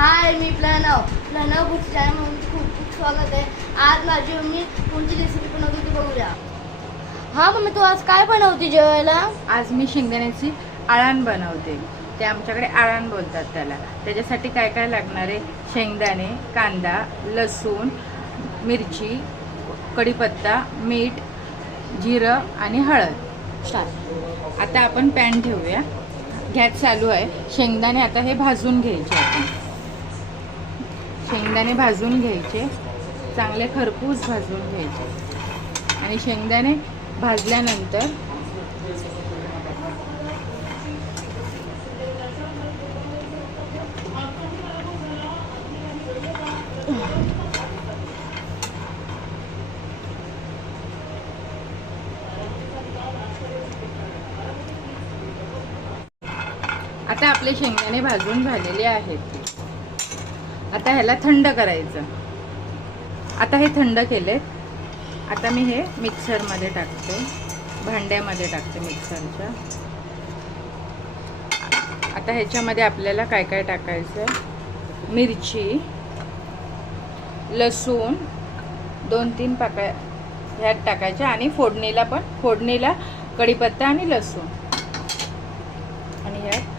हाय, मी प्रणव भुजी म्हणून खूप खूप स्वागत आहे. आज माझी मम्मी कोणती रेसिपी बनवते ती बघूया. हा मम्मी, तू आज काय बनवते जेवायला? आज मी शेंगदाण्याची आळण बनवते. ते आमच्याकडे आळण बोलतात त्याला. त्याच्यासाठी काय काय लागणार आहे? शेंगदाणे, कांदा, लसूण, मिरची, कढीपत्ता, मीठ, जिरं आणि हळद. स्टार्ट. आता आपण पॅन ठेवूया. गॅस चालू आहे. शेंगदाणे आता हे भाजून घ्यायचे. आपण शेंगदाणे भाजून घ्यायचे, चांगले खरपूस भाजून घ्यायचे. आणि शेंगदाणे भाजल्यानंतर आता आपले शेंगदाणे भाजून झालेले आहेत. आता ह्याला थंड करायचं. आता हे थंड केले. आता मी हे मिक्सरमध्ये टाकते, भांड्यामध्ये टाकते मिक्सरच्या. आता ह्याच्यामध्ये आपल्याला काय काय टाकायचं? मिरची, लसूण 2-3 पाकळ्या ह्यात टाकायच्या. आणि फोडणीला कढीपत्ता आणि लसूण. आणि ह्यात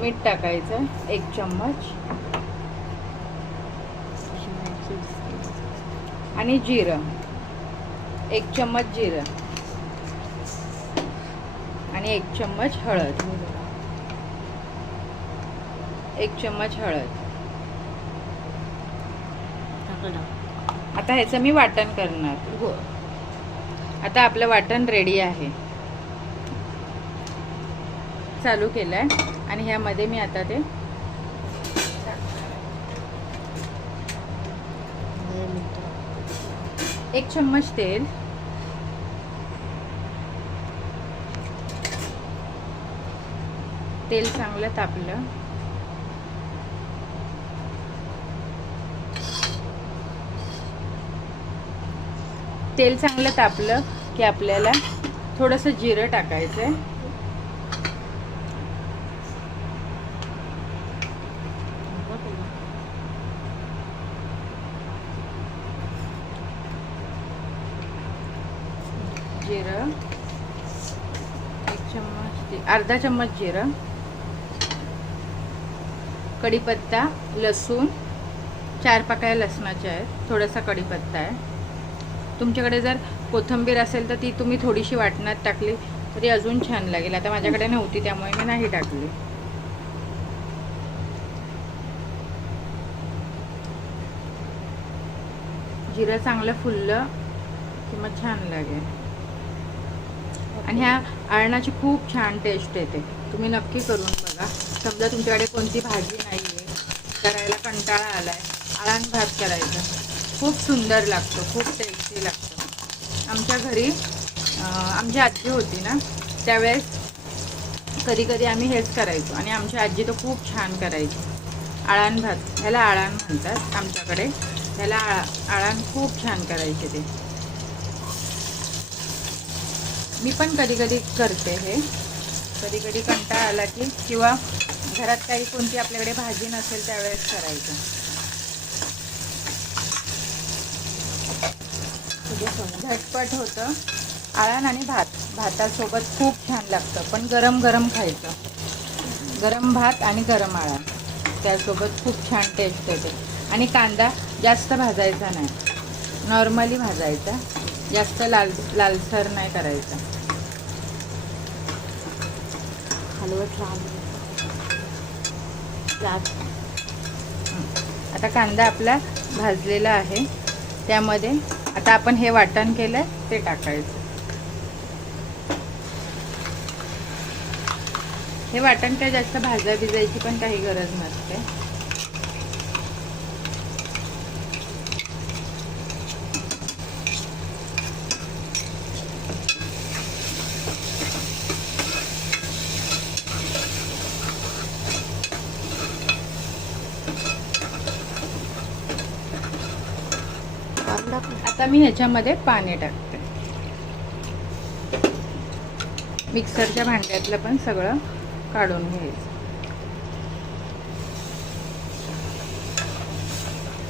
मीठ टाकायचं 1 चम्मच. आणि जिरं 1 चम्मच जिरं. आणि 1 चम्मच हळद. 1 चम्मच हळद. आता ह्याचं मी वाटण करणार. आता आपलं वाटण रेडी आहे. चालू केलंय. आणि ह्यामध्ये मी आता ते 1 चम्मच तेल, तेल चांगलं तापलं. तेल चांगलं तापलं की आपल्याला थोडंसं जिरं टाकायचंय. जिरं 1 चम्मच, अर्धा चम्मच जिरं. कढीपत्ता, लसूण 4 पाकळ्या लसणाच्या आहेत. थोडासा कढीपत्ता आहे. तुमच्याकडे जर कोथिंबीर असेल तर ती तुम्ही थोडीशी वाटणात टाकली तरी अजून छान लागेल. आता माझ्याकडे नव्हती त्यामुळे मी नाही टाकली. जिरं चांगलं फुललं की मग छान लागेल. आणि ह्या आळणाची खूप छान टेस्ट येते. तुम्ही नक्की करून बघा. समजा तुमच्याकडे कोणती भाजी नाही आहे, करायला कंटाळा आलाय, आळण भात करायचा. खूप सुंदर लागतो, खूप टेस्टी लागतं. आमच्या घरी आमची आजी होती ना, त्यावेळेस कधी कधी आम्ही हेच करायचो. आणि आमची आजी तर खूप छान करायची. आळण भात, ह्याला आळण म्हणतात आमच्याकडे. ह्याला आळण खूप छान करायचे ते. मी पण कधी कधी करते हे. कधी कधी कंटाळा आला की, किंवा घरात काही कोणती आपल्याकडे भाजी नसेल त्यावेळेस करायचं. झटपट होतं. आळण आणि भातासोबत खूप छान लागतं. पण गरम गरम खायचं. गरम भात आणि गरम आळण त्यासोबत खूप छान टेस्ट येते. आणि कांदा जास्त भाजायचा नाही, नॉर्मली भाजायचा. जास्त लालसर नाही करायचा. हलवत आता कांदा आपला भाजलेला आहे. त्यामध्ये आता आपण हे वाटण केलंय ते टाकायचं. हे वाटण काय जास्त भिजायची पण काही गरज नसते. आता मी ह्याच्यामध्ये पाणी टाकते. मिक्सरच्या भांड्यातलं पण सगळं काढून घ्यायचं.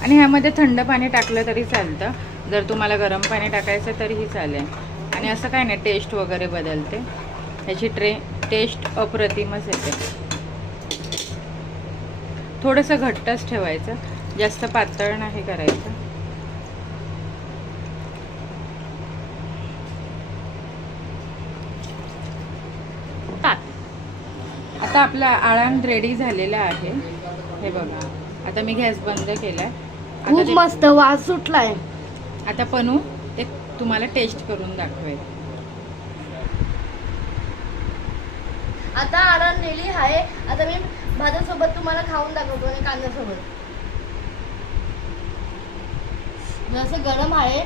आणि ह्यामध्ये थंड पाणी टाकलं तरी चालतं, जर तुम्हाला गरम पाणी टाकायचं तरीही चालेल. आणि असं काय नाही, टेस्ट वगैरे बदलते ह्याची. टेस्ट अप्रतिमच येते. थोडंसं घट्टच ठेवायचं, जास्त पातळ नाही करायचं. आता आपला आळण रेडी झालेला आहे. हे बघा, आता मी गॅस बंद केलाय. खूप मस्त वास सुटलाय. आता पनू ते तुम्हाला टेस्ट करून दाखवेल. आता आरण नेली आहे. आता मी भाज्यासोबत तुम्हाला खाऊन दाखवतो आणि कांद्यासोबत. जसं गरम आहे.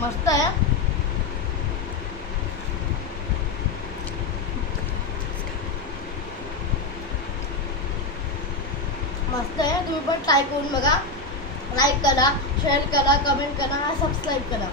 मस्त आहे. मस्त आहे. तुम्ही पण ट्राय करून बघा. लाईक करा, शेअर करा, कमेंट करा, सबस्क्राईब करा.